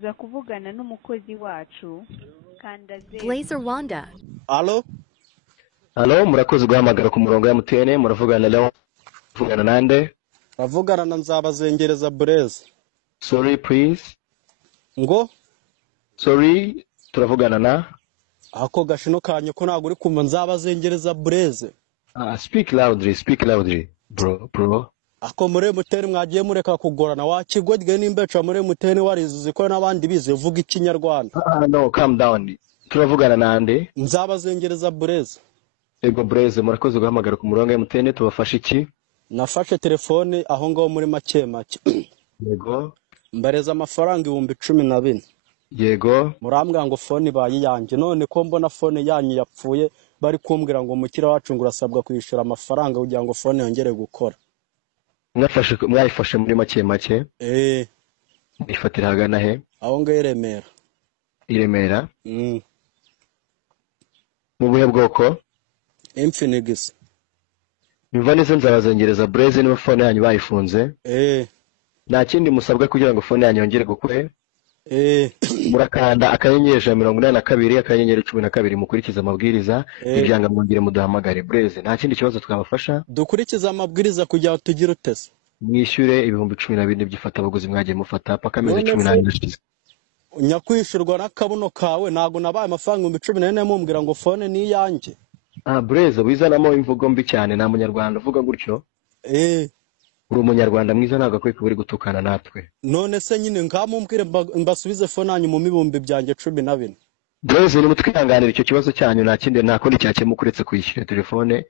za kuvugana n'umukozi wacu kandaze Blazer Wanda. Allo? Allo, murakoze guhamagara ku murongo ya MTN, muravugana na muvugana nande? Ravugana na Nzabazengereza Blaise. Sorry please. Ngo? Sorry, turavugana na? Ako gashino kanyu ko ntago uri kumva Nzabazengereza Blaise. Speak loudly, bro. Ako muri MTN mwagiye mureka kugorana wakigwedwe n'imbeca muri MTN warizuze ko nabandi bize vuga ikinyarwanda. No, calm down. Turavugana nande? Nzabazengereza Blaise. Ego Blaise, murakoze guhamagara ku murongo ya MTN, tubafasha iki? Nafashe telefone aho ngaho muri make. Yego. Mbareza amafaranga 10,014. Yego. Murambwa ngo phone bayi yanje none ko mbona phone yanyu yapfuye bari kumbwira ngo mukira wacu ngurasabwa kwishura amafaranga kugira ngo phone yongere gukora. Mwayifashe muri make. Ifatira hagana he? Aho ngaho Remera. Iremera? Mu buhe bwoko? Infinix. Biva neza Nzabazengereza Blaise niba phone yanyu bayifunze? Nta kindi musabwa kugira ngo phone yanyu yongere gukore? Murakanda akanyenyeri 182 akanyenyeri 12 mukurikiza amabwiriza ibyanga mwongere mudahamagare Blaise. Nta kindi kibazo twabafasha? Dukurikiza amabwiriza kugira tugire utese. Mwishyure 10,012 byifata abaguzi mwagiye mufata paka meze 18. Nyakwishurwa n'akabuno kawe nago nabaye amafaranga 10,014 mumbwira ngo phone ni yanjye. Blaise wizanamo imvugo mbi cyane nta munyarwanda uvuga gutyo. Uri umunyarwanda mwiza ntago akwiye kuburi gutukana natwe. None se nyine ngamumbwire mbasubize phone yanyu mu mibumbi byanjye 14. Blaise ni mutwihanganira icyo kibazo cyanyu nta kindi nakora cyakemu kuretse kwishyura telefone.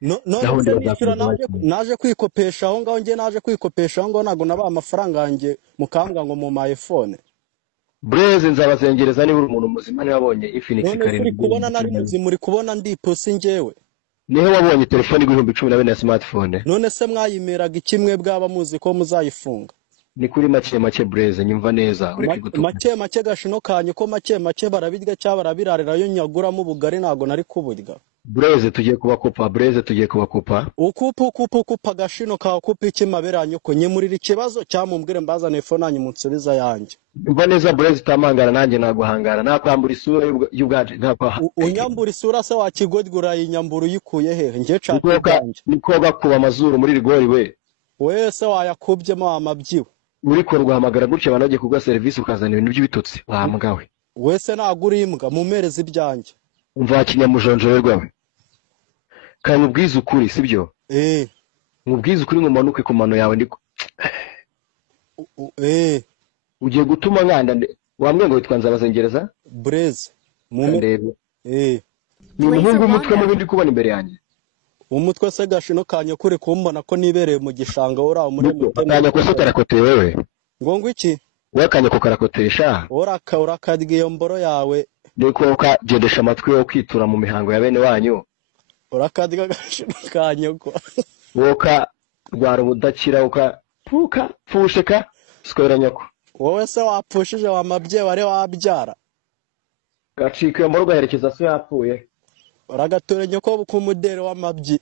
Naje kwikopesha aho ngaho nge naje kwikopesha aho ngaho nago nabaye amafaranga yanjye mukambwa ngo mu my phone. Blaise Nzabazengereza ni uri umuntu muzima ni wabonye Infinix karindwi. None kubona nari muzima uri kubona ndi pusi ngewe. Niho wabonye telefone 10,014 ya smartphone. None se mwayimeraga ikimwe bwaba muzi ko muzayifunga. Ni kuri make Blaise nyumva neza ureke gutuka. Make gashino kanyu ko make barabirya cyaba barabirarira yo nyaguramo ubugari nago nari kuburya. Blaise tugiye kubakupa. Ukupa gashino ka kupa ikimaberanyo ko nyemurira ikibazo cyamumbwire mbazane phone yanyu munsubiza yanjye. Umva neza Blaise tamangara nanjye naguhangara nakwambura isura y'ubwaje ntapa. Unyambura isura se wakigodgura yinyambura uyikuye hehe ngiye nikoga kuba amazuru muri rigori we. Wese wayakubyemo amabyiwe. Uri ko rwahamagara gutya banagiye kugwa service ukazana ibintu by'ibitutsi wahambwawe. Wese nagura imbwa mumereze ibyanjye. Umva kinyamujonjoro rwawe. Kandi ubwiza ukuri sibyo? Mubwiza ukuri ngo manuke ku mano yawe ndiko. Ugiye gutuma nkanda wambwe ngo witwa Nzabazengereza Blaise mumurebe. Ni umuhungu umutwe mu bindi kubona imbere yanjye. Umutwe se gashino kanye kuri kumbona ko nibereye mu gishanga ora muri mutene. Kanya ko sotarakoteye wewe. Ngo iki? Wakanye ko karakotesha. Urakadiye mboro yawe. Ndiko ka gendesha amatwi yo kwitura mu mihango ya bene wanyu. Urakadiga gashino kanye ko. Woka rwara ubudakira uka pfusheka skwera nyako. Wowe se wapfushije wa mabye ware wabyara. Gacike mboro gaherekeza so yapfuye. Uragatore nyoko bukumudere w'amabyi.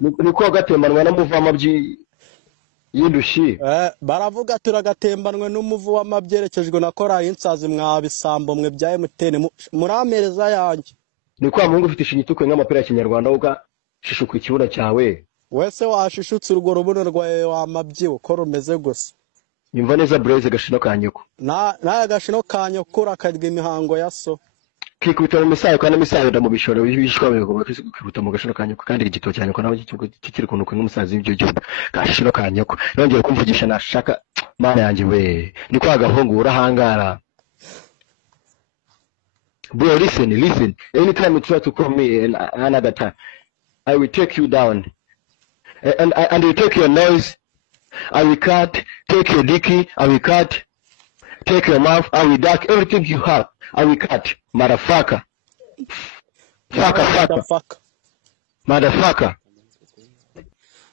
Niko gatembanwa n'umuvu w'amabyi y'indushi. Baravuga turagatembanwe n'umuvu w'amabyerekejwe na Korali insazi mwabisambo mwe bya MTN muramereza yanjye. Niko amungu ufite ishinyituko nk'amapera ya Kinyarwanda uga shishuka ikibura cyawe. Wese washishutse urwo rubuno rwawe w'amabyi uko rumeze gusa. Nyumva neza Blaise gashino kanyoko. Na gashino kanyoko urakadwa imihango ya so. Kikubita mu misayo kandi misayo ndamubishora bishwa bego kikubita mu gashino kanyoko kandi igito cyane ko nawe kikiri kunuka nk'umusazi w'ibyo byo gashino kanyoko nongeye kumvugisha nashaka mana yanjye we ni kwa gahungu urahangara. Bro, listen. Anytime you try to call me another time, I will take you down. And you take your noise, I will cut, take your dicky, I will cut, take your mouth, I will duck, everything you have, I will cut. Motherfucker. Motherfucker.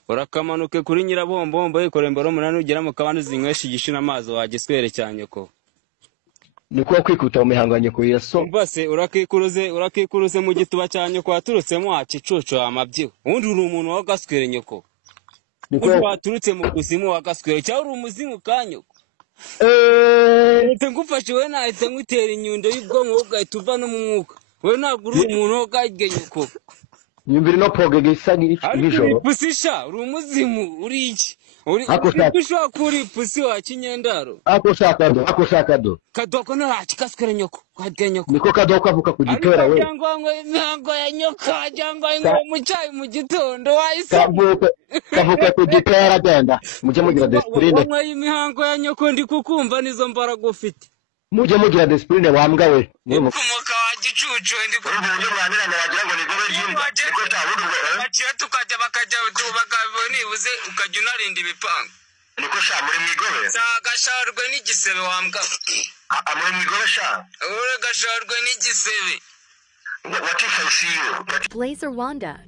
Urakamanuke kuri nyirabombombo yikore mboro munani ugira mu kabandi zinywesha igishina amazi wagiswere cyane ko. Niko kwikuta umihanganye ko yaso. Mbase urakikuruze mu gituba cyane ko waturutsemo acicuco amabyiho. Undi uri umuntu wagaswere nyoko. Niko waturutse mu kuzimu wagaswere cyangwa uri umuzimu kanyoko. ngufashe we nahise ngutera inyundo y'ubwonko ugahita uva no mu mwuka we ntabwo uri umuntu wo gagenyuko nyumvira no pogege isa n'ijoro pusisha uri umuzimu uri iki uri ushobora kuri pusi wa kinyendaro ako shaka do kadoko ntakikaskere nyoko kwadye nyoko niko kadoko avuka ku gitera we cyangwa imihango ya nyoko cyangwa ngo mu cyayi mu gitondo wahise kavuka ku gitera agenda mujye mugira discipline wowe imihango ya nyoko ndi kukumva nizo mbaraga ufite mujye mugira discipline wambwa we kumuka wa gicucu ndi kuvuga uburyo mwanirana wagira ngo ni gobe ryimba niko tabudu baciye tukajya nibuze ukajya unarinda ibipangu niko sha muri mwigobe sagasharwe n'igisebe wambwa muri mwigobe sha ure gasharwe n'igisebe what if I see you Blazer Wanda